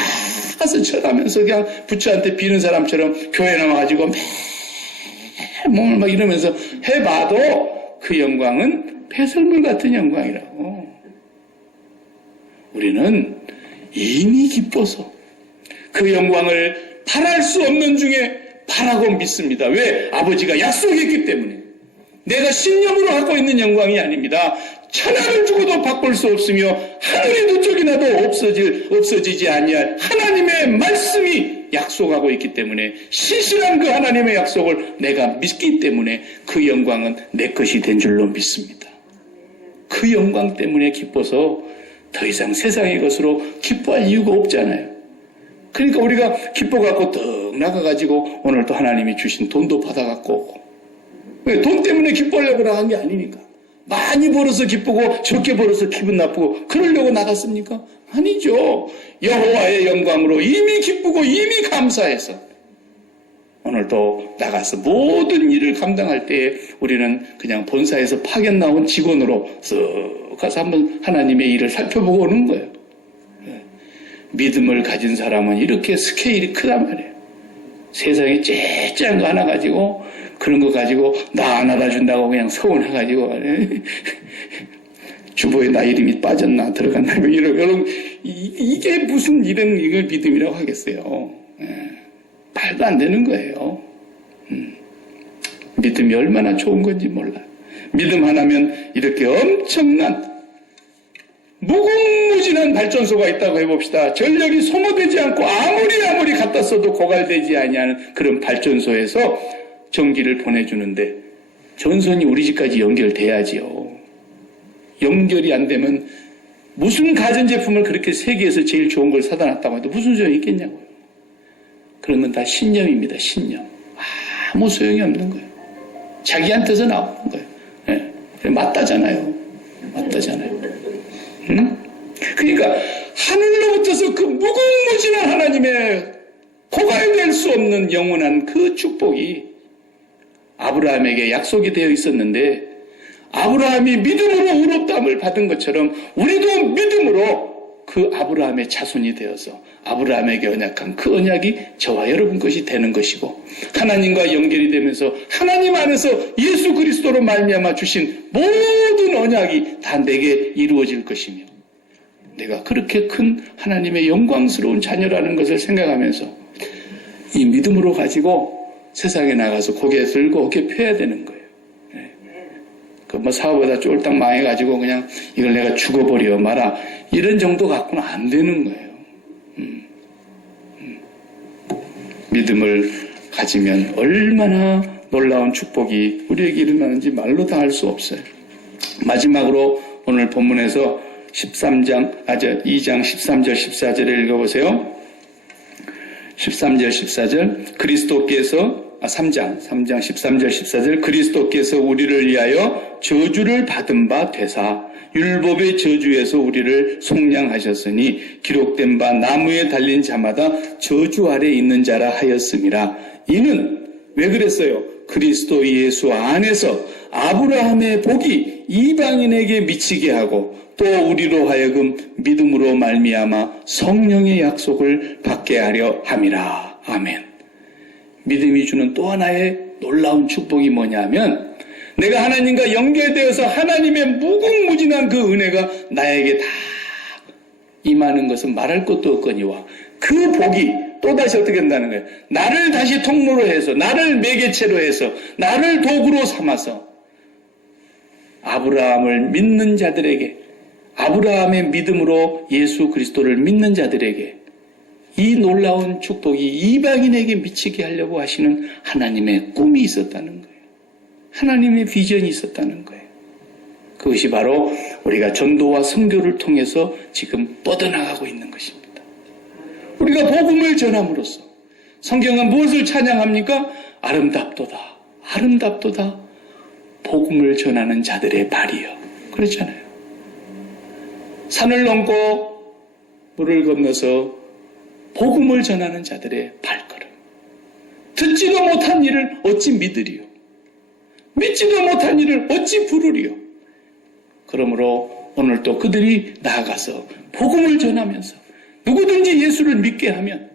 가서 쳐가면서 그냥 부처한테 비는 사람처럼 교회 나와가지고 매 몸을 막 이러면서 해봐도 그 영광은 폐설물 같은 영광이라고. 우리는 이미 기뻐서 그 영광을 바랄 수 없는 중에 바라고 믿습니다. 왜? 아버지가 약속했기 때문에. 내가 신념으로 갖고 있는 영광이 아닙니다. 천하를 주고도 바꿀 수 없으며 하늘이 두 쪽이 나도 없어지지 아니할 하나님의 말씀이 약속하고 있기 때문에 신실한 그 하나님의 약속을 내가 믿기 때문에 그 영광은 내 것이 된 줄로 믿습니다. 그 영광 때문에 기뻐서 더 이상 세상의 것으로 기뻐할 이유가 없잖아요. 그러니까 우리가 기뻐갖고 떡 나가가지고 오늘 또 하나님이 주신 돈도 받아갖고 오고. 왜? 돈 때문에 기뻐하려고 나간 게 아니니까. 많이 벌어서 기쁘고 적게 벌어서 기분 나쁘고 그러려고 나갔습니까? 아니죠. 여호와의 영광으로 이미 기쁘고 이미 감사해서 오늘 또 나가서 모든 일을 감당할 때에 우리는 그냥 본사에서 파견 나온 직원으로 쓱 가서 한번 하나님의 일을 살펴보고 오는 거예요. 믿음을 가진 사람은 이렇게 스케일이 크단 말이에요. 세상에 째째한 거 하나 가지고 그런 거 가지고 나 안 알아준다고 그냥 서운해가지고 주보에 나 이름이 빠졌나 들어갔나 이런 이게 무슨 이런 이걸 믿음이라고 하겠어요. 말도 안 되는 거예요. 믿음이 얼마나 좋은 건지 몰라요. 믿음 하나면 이렇게 엄청난 무궁무진한 발전소가 있다고 해봅시다. 전력이 소모되지 않고 아무리 갖다 써도 고갈되지 아니하는 그런 발전소에서 전기를 보내주는데 전선이 우리 집까지 연결돼야지요. 연결이 안 되면 무슨 가전제품을 그렇게 세계에서 제일 좋은 걸 사다 놨다고 해도 무슨 소용이 있겠냐고요. 그런 건 다 신념입니다. 신념. 아무 소용이 없는 거예요. 자기한테서 나오는 거예요. 네. 맞다잖아요. 응? 그러니까 하늘로부터서 그 무궁무진한 하나님의 고갈될 수 없는 영원한 그 축복이 아브라함에게 약속이 되어 있었는데 아브라함이 믿음으로 의롭다함을 받은 것처럼 우리도 믿음으로 그 아브라함의 자손이 되어서 아브라함에게 언약한 그 언약이 저와 여러분 것이 되는 것이고 하나님과 연결이 되면서 하나님 안에서 예수 그리스도로 말미암아 주신 모든 언약이 다 내게 이루어질 것이며 내가 그렇게 큰 하나님의 영광스러운 자녀라는 것을 생각하면서 이 믿음으로 가지고 세상에 나가서 고개 들고 어깨 펴야 되는 거예요. 그 사업하다 쫄딱 망해가지고 그냥 이걸 내가 죽어버려 마라 이런 정도 갖고는 안 되는 거예요. 믿음을 가지면 얼마나 놀라운 축복이 우리에게 일어나는지 말로 다 할 수 없어요. 마지막으로 오늘 본문에서 2장 13절 14절을 읽어보세요. 13절 14절 그리스도께서 3장 13절 14절 그리스도께서 우리를 위하여 저주를 받은 바 되사 율법의 저주에서 우리를 속량하셨으니 기록된 바 나무에 달린 자마다 저주 아래 있는 자라 하였음이라. 이는 왜 그랬어요? 그리스도 예수 안에서 아브라함의 복이 이방인에게 미치게 하고 또 우리로 하여금 믿음으로 말미암아 성령의 약속을 받게 하려 함이라. 아멘. 믿음이 주는 또 하나의 놀라운 축복이 뭐냐면 내가 하나님과 연결되어서 하나님의 무궁무진한 그 은혜가 나에게 다 임하는 것은 말할 것도 없거니와 그 복이 또다시 어떻게 된다는 거예요? 나를 다시 통로로 해서 나를 매개체로 해서 나를 도구로 삼아서 아브라함을 믿는 자들에게 아브라함의 믿음으로 예수 그리스도를 믿는 자들에게 이 놀라운 축복이 이방인에게 미치게 하려고 하시는 하나님의 꿈이 있었다는 거예요. 하나님의 비전이 있었다는 거예요. 그것이 바로 우리가 전도와 선교를 통해서 지금 뻗어나가고 있는 것입니다. 우리가 복음을 전함으로써 성경은 무엇을 찬양합니까? 아름답도다. 아름답도다. 복음을 전하는 자들의 발이요. 그렇잖아요. 산을 넘고 물을 건너서 복음을 전하는 자들의 발걸음. 듣지도 못한 일을 어찌 믿으리요. 믿지도 못한 일을 어찌 부르리요. 그러므로 오늘 또 그들이 나아가서 복음을 전하면서 누구든지 예수를 믿게 하면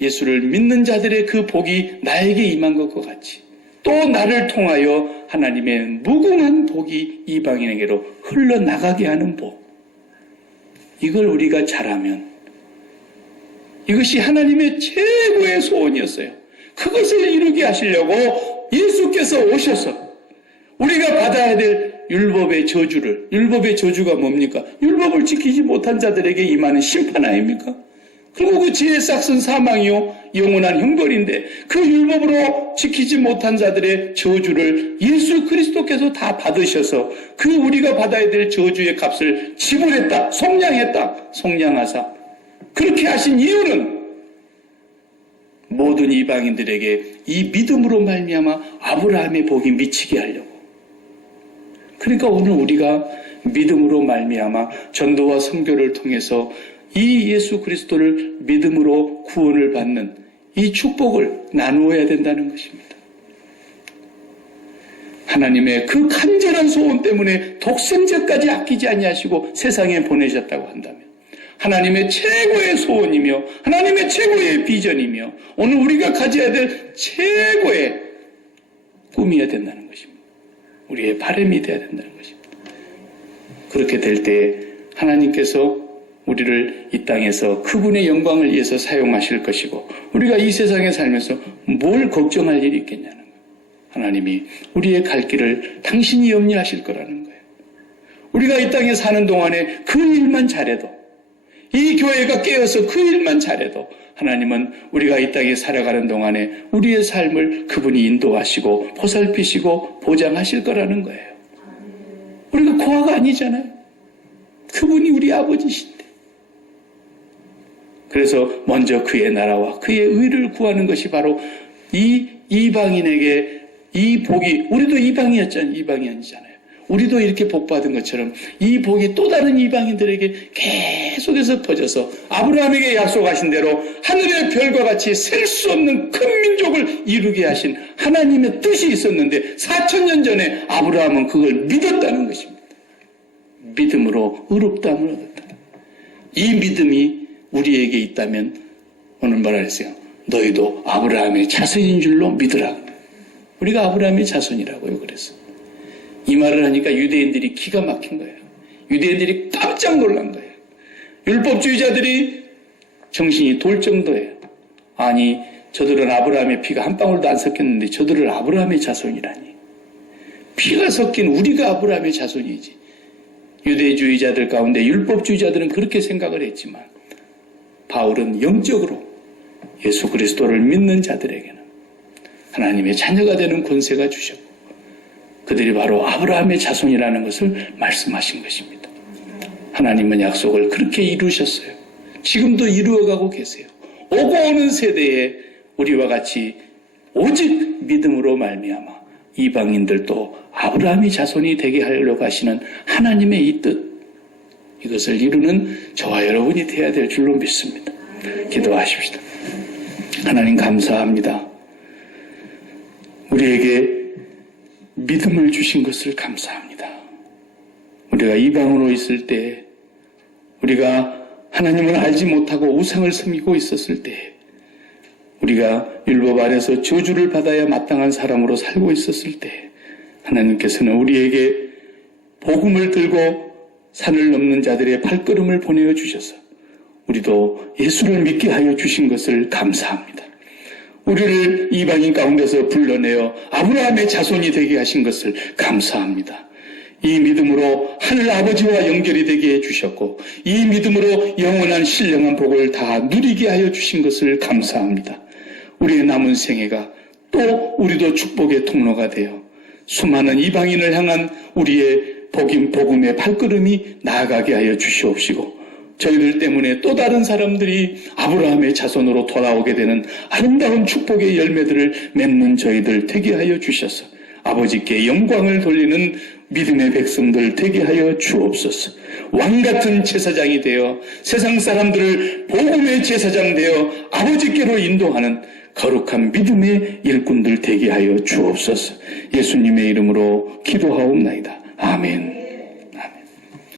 예수를 믿는 자들의 그 복이 나에게 임한 것과 같이 또 나를 통하여 하나님의 무궁한 복이 이방인에게로 흘러나가게 하는 복. 이걸 우리가 잘하면 이것이 하나님의 최고의 소원이었어요. 그것을 이루게 하시려고 예수께서 오셔서 우리가 받아야 될 율법의 저주가 뭡니까? 율법을 지키지 못한 자들에게 임하는 심판 아닙니까? 그리고 그 지혜의 싹은 사망이요 영원한 형벌인데 그 율법으로 지키지 못한 자들의 저주를 예수 그리스도께서 다 받으셔서 그 우리가 받아야 될 저주의 값을 지불했다. 속량하사 그렇게 하신 이유는 모든 이방인들에게 이 믿음으로 말미암아 아브라함의 복이 미치게 하려고. 그러니까 오늘 우리가 믿음으로 말미암아 전도와 선교를 통해서 이 예수 그리스도를 믿음으로 구원을 받는 이 축복을 나누어야 된다는 것입니다. 하나님의 그 간절한 소원 때문에 독생자까지 아끼지 아니하시고 세상에 보내셨다고 한다면 하나님의 최고의 소원이며 하나님의 최고의 비전이며 오늘 우리가 가져야 될 최고의 꿈이어야 된다는 것입니다. 우리의 바람이 되어야 된다는 것입니다. 그렇게 될 때 하나님께서 우리를 이 땅에서 그분의 영광을 위해서 사용하실 것이고 우리가 이 세상에 살면서 뭘 걱정할 일이 있겠냐는 거예요. 하나님이 우리의 갈 길을 당신이 염려하실 거라는 거예요. 우리가 이 땅에 사는 동안에 그 일만 잘해도 이 교회가 깨어서 그 일만 잘해도 하나님은 우리가 이 땅에 살아가는 동안에 우리의 삶을 그분이 인도하시고 보살피시고 보장하실 거라는 거예요. 우리가 고아가 아니잖아요. 그분이 우리 아버지신데. 그래서 먼저 그의 나라와 그의 의를 구하는 것이 바로 이 이방인에게 이 복이 우리도 이방인이잖아요. 우리도 이렇게 복받은 것처럼 이 복이 또 다른 이방인들에게 계속해서 퍼져서 아브라함에게 약속하신 대로 하늘의 별과 같이 셀 수 없는 큰 민족을 이루게 하신 하나님의 뜻이 있었는데 4,000년 전에 아브라함은 그걸 믿었다는 것입니다. 믿음으로 의롭다함을 얻었다. 이 믿음이 우리에게 있다면 오늘 뭐라 그랬어요? 너희도 아브라함의 자손인 줄로 믿으라. 우리가 아브라함의 자손이라고요. 그래서 이 말을 하니까 유대인들이 기가 막힌 거예요. 유대인들이 깜짝 놀란 거예요. 율법주의자들이 정신이 돌 정도예요. 아니 저들은 아브라함의 피가 한 방울도 안 섞였는데 저들은 아브라함의 자손이라니. 피가 섞인 우리가 아브라함의 자손이지. 유대주의자들 가운데 율법주의자들은 그렇게 생각을 했지만 바울은 영적으로 예수 그리스도를 믿는 자들에게는 하나님의 자녀가 되는 권세가 주셨고 그들이 바로 아브라함의 자손이라는 것을 말씀하신 것입니다. 하나님은 약속을 그렇게 이루셨어요. 지금도 이루어가고 계세요. 오고 오는 세대에 우리와 같이 오직 믿음으로 말미암아 이방인들도 아브라함의 자손이 되게 하려고 하시는 하나님의 이 뜻, 이것을 이루는 저와 여러분이 되어야 될 줄로 믿습니다. 기도하십시다. 하나님 감사합니다. 우리에게 믿음을 주신 것을 감사합니다. 우리가 이방으로 있을 때, 우리가 하나님을 알지 못하고 우상을 섬기고 있었을 때, 우리가 율법 아래서 저주를 받아야 마땅한 사람으로 살고 있었을 때, 하나님께서는 우리에게 복음을 들고 산을 넘는 자들의 발걸음을 보내어 주셔서 우리도 예수를 믿게 하여 주신 것을 감사합니다. 우리를 이방인 가운데서 불러내어 아브라함의 자손이 되게 하신 것을 감사합니다. 이 믿음으로 하늘 아버지와 연결이 되게 해주셨고, 이 믿음으로 영원한 신령한 복을 다 누리게 하여 주신 것을 감사합니다. 우리의 남은 생애가 또 우리도 축복의 통로가 되어 수많은 이방인을 향한 우리의 복음의 발걸음이 나아가게 하여 주시옵시고, 저희들 때문에 또 다른 사람들이 아브라함의 자손으로 돌아오게 되는 아름다운 축복의 열매들을 맺는 저희들 되게 하여 주셔서 아버지께 영광을 돌리는 믿음의 백성들 되게 하여 주옵소서. 왕같은 제사장이 되어 세상 사람들을 복음의 제사장 되어 아버지께로 인도하는 거룩한 믿음의 일꾼들 되게 하여 주옵소서. 예수님의 이름으로 기도하옵나이다. 아멘.